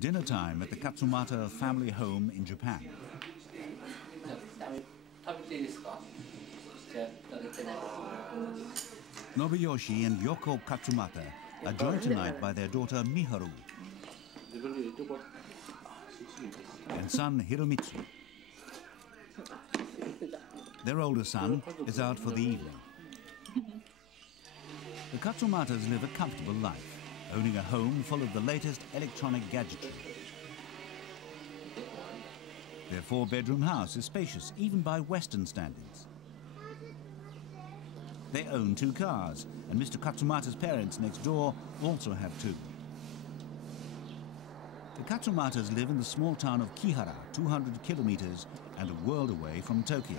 Dinner time at the Katsumata family home in Japan. Nobuyoshi and Yoko Katsumata are joined tonight by their daughter Miharu and son Hiromitsu. Their older son is out for the evening. The Katsumatas live a comfortable life, owning a home full of the latest electronic gadgetry. Their four-bedroom house is spacious, even by Western standards. They own 2 cars, and Mr. Katsumata's parents next door also have 2. The Katsumatas live in the small town of Kihara, 200 kilometers and a world away from Tokyo.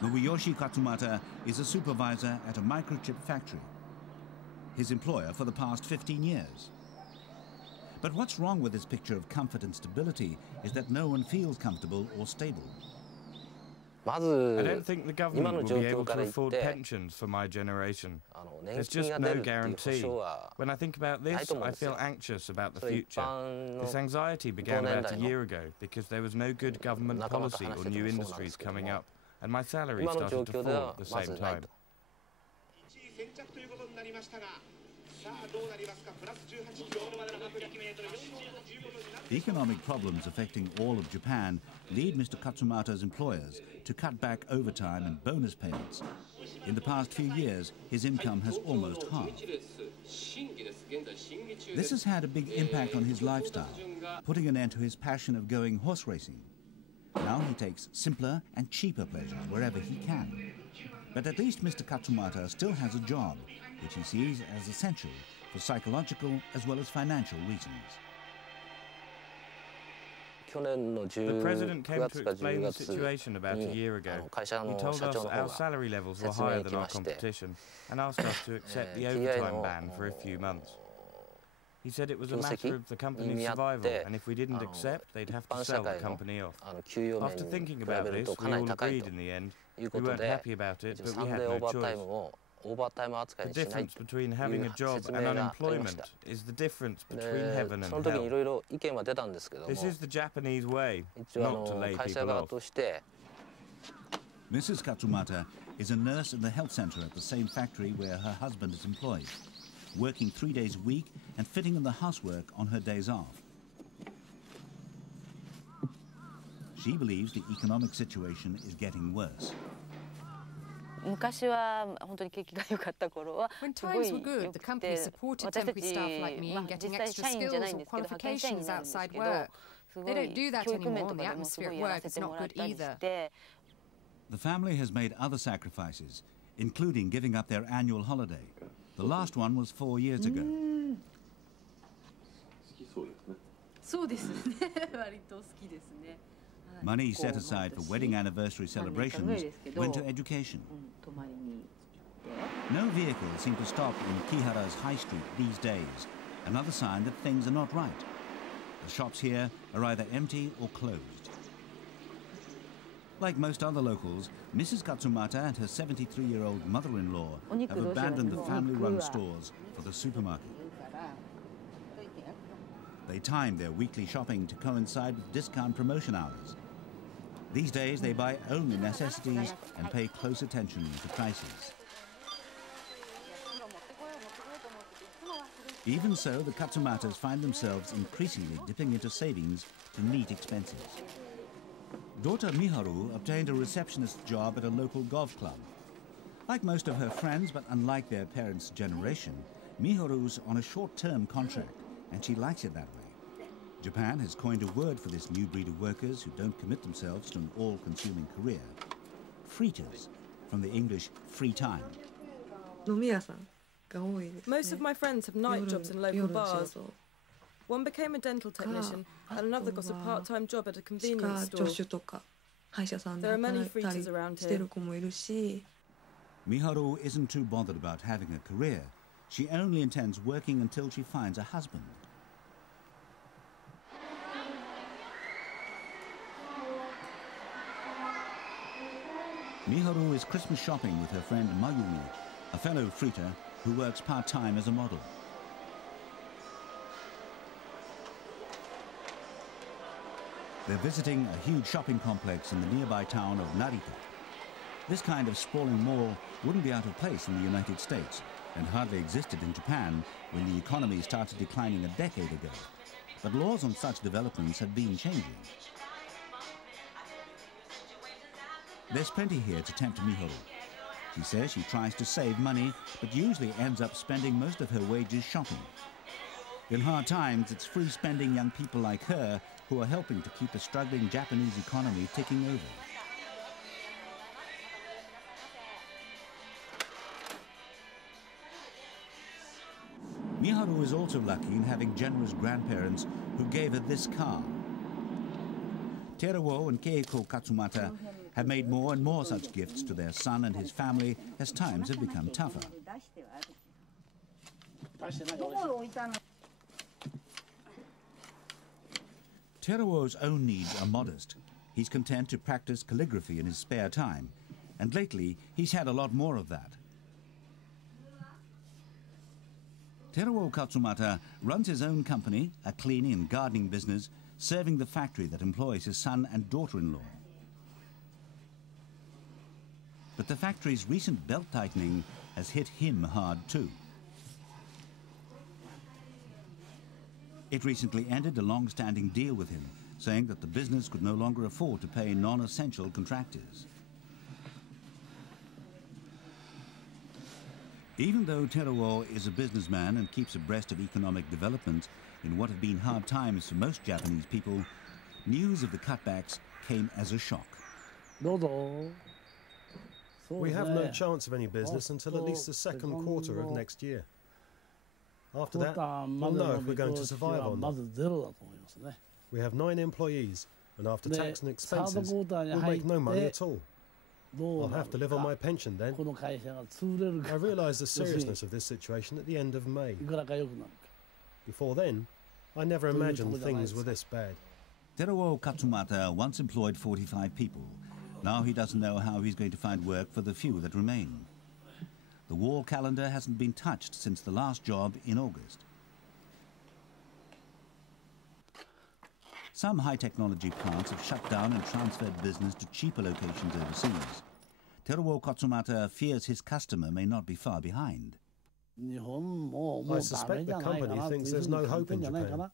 Nobuyoshi Katsumata is a supervisor at a microchip factory, his employer for the past 15 years. But what's wrong with this picture of comfort and stability is that no one feels comfortable or stable. I don't think the government will be able to afford pensions for my generation. There's just no guarantee. When I think about this, I feel anxious about the future. This anxiety began about a year ago because there was no good government policy or new industries coming up, and my salary started to fall at the same time. Economic problems affecting all of Japan lead Mr. Katsumata's employers to cut back overtime and bonus payments. In the past few years, his income has almost halved. This has had a big impact on his lifestyle, putting an end to his passion of going horse racing. Now he takes simpler and cheaper pleasures wherever he can. But at least Mr. Katsumata still has a job, which he sees as essential for psychological as well as financial reasons. The President came to explain the situation about a year ago. He told us our salary levels were higher than our competition and asked us to accept the overtime ban for a few months. He said it was a matter of the company's survival, and if we didn't accept, they'd have to sell the company off. After thinking about this, we all agreed in the end. We weren't happy about it, but we had no choice. The difference between having a job and unemployment is the difference between heaven and hell. This is the Japanese way, not to lay people off. Mrs. Katsumata is a nurse in the health center at the same factory where her husband is employed, working 3 days a week and fitting in the housework on her days off. She believes the economic situation is getting worse. When times were good, the company supported temporary staff like me in getting extra skills or qualifications outside work. They don't do that anymore, and the atmosphere at work is not good either. The family has made other sacrifices, including giving up their annual holiday. The last one was 4 years ago. Money set aside for wedding anniversary celebrations went to education. No vehicles seem to stop in Kihara's high street these days, another sign that things are not right. The shops here are either empty or closed. Like most other locals, Mrs. Katsumata and her 73-year-old mother-in-law have abandoned the family-run stores for the supermarket. They time their weekly shopping to coincide with discount promotion hours. These days, they buy only necessities and pay close attention to prices. Even so, the Katsumatas find themselves increasingly dipping into savings to meet expenses. Daughter Miharu obtained a receptionist job at a local golf club. Like most of her friends, but unlike their parents' generation, Miharu's on a short-term contract, and she likes it that way. Japan has coined a word for this new breed of workers who don't commit themselves to an all-consuming career. Freeters, from the English free time. Most of my friends have night jobs in local bars. One became a dental technician and another got a part-time job at a convenience store. There are many freeters around here. Miharu isn't too bothered about having a career. She only intends working until she finds a husband. Miharu is Christmas shopping with her friend Mayumi, a fellow freeter who works part-time as a model. They're visiting a huge shopping complex in the nearby town of Narita. This kind of sprawling mall wouldn't be out of place in the United States and hardly existed in Japan when the economy started declining a decade ago. But laws on such developments have been changing. There's plenty here to tempt Miharu. She says she tries to save money, but usually ends up spending most of her wages shopping. In hard times, it's free-spending young people like her who are helping to keep the struggling Japanese economy ticking over. Miharu is also lucky in having generous grandparents who gave her this car. Teruo and Keiko Katsumata have made more and more such gifts to their son and his family as times have become tougher. Teruo's own needs are modest. He's content to practice calligraphy in his spare time, and lately he's had a lot more of that. Teruo Katsumata runs his own company, a cleaning and gardening business, serving the factory that employs his son and daughter-in-law. But the factory's recent belt-tightening has hit him hard too. It recently ended a long-standing deal with him, saying that the business could no longer afford to pay non-essential contractors. Even though Teruo is a businessman and keeps abreast of economic development in what have been hard times for most Japanese people, news of the cutbacks came as a shock. We have no chance of any business until at least the second quarter of next year. After that, we'll know if we're going to survive or not. We have 9 employees, and after tax and expenses, we'll make no money at all. I'll have to live on my pension then. I realised the seriousness of this situation at the end of May. Before then, I never imagined things were this bad. Teruo Katsumata once employed 45 people. Now he doesn't know how he's going to find work for the few that remain. The wall calendar hasn't been touched since the last job in August. Some high-technology plants have shut down and transferred business to cheaper locations overseas. Teruo Katsumata fears his customer may not be far behind. I suspect the company thinks there's no hope in Japan.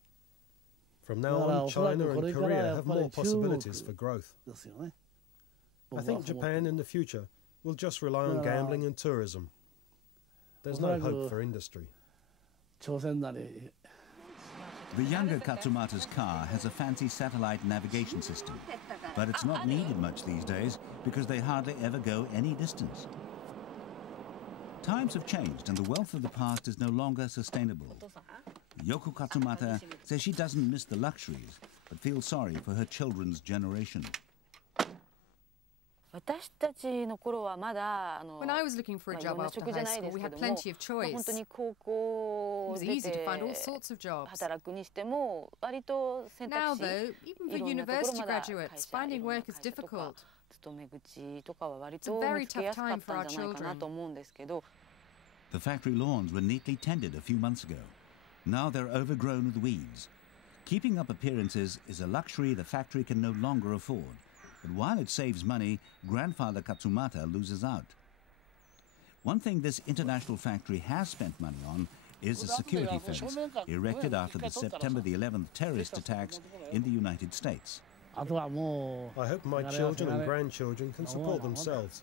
From now on, China and Korea have more possibilities for growth. I think Japan in the future will just rely on gambling and tourism. There's no hope for industry. The younger Katsumata's car has a fancy satellite navigation system, but it's not needed much these days because they hardly ever go any distance. Times have changed and the wealth of the past is no longer sustainable. Yoko Katsumata says she doesn't miss the luxuries, but feels sorry for her children's generation. When I was looking for a job after high school, we had plenty of choice. It was easy to find all sorts of jobs. Now, though, even for university graduates, finding work is difficult. It's a very tough time for our children. The factory lawns were neatly tended a few months ago. Now they're overgrown with weeds. Keeping up appearances is a luxury the factory can no longer afford. But while it saves money, grandfather Katsumata loses out. One thing this international factory has spent money on is a security fence erected after the September the 11th terrorist attacks in the United States. I hope my children and grandchildren can support themselves.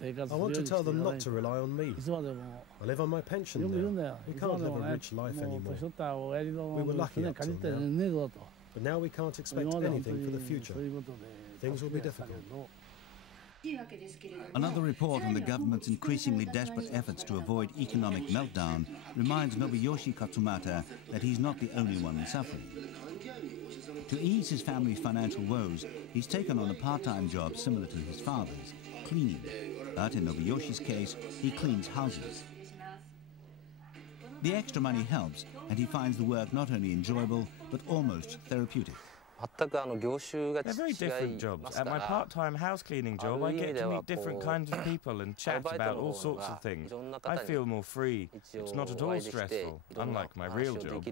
I want to tell them not to rely on me. I live on my pension now. We can't live a rich life anymore. We were lucky up till now. But now we can't expect anything for the future. Things will be difficult. Another report on the government's increasingly desperate efforts to avoid economic meltdown reminds Nobuyoshi Katsumata that he's not the only one suffering. To ease his family's financial woes, he's taken on a part-time job similar to his father's, cleaning. But in Nobuyoshi's case, he cleans houses. The extra money helps, and he finds the work not only enjoyable, but almost therapeutic. They're very different jobs. At my part-time house cleaning job, I get to meet different kinds of people and chat about all sorts of things. I feel more free. It's not at all stressful, unlike my real job.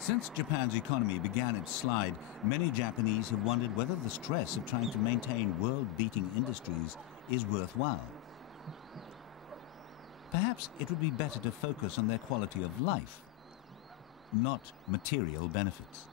Since Japan's economy began its slide, many Japanese have wondered whether the stress of trying to maintain world-beating industries is worthwhile. Perhaps it would be better to focus on their quality of life, not material benefits.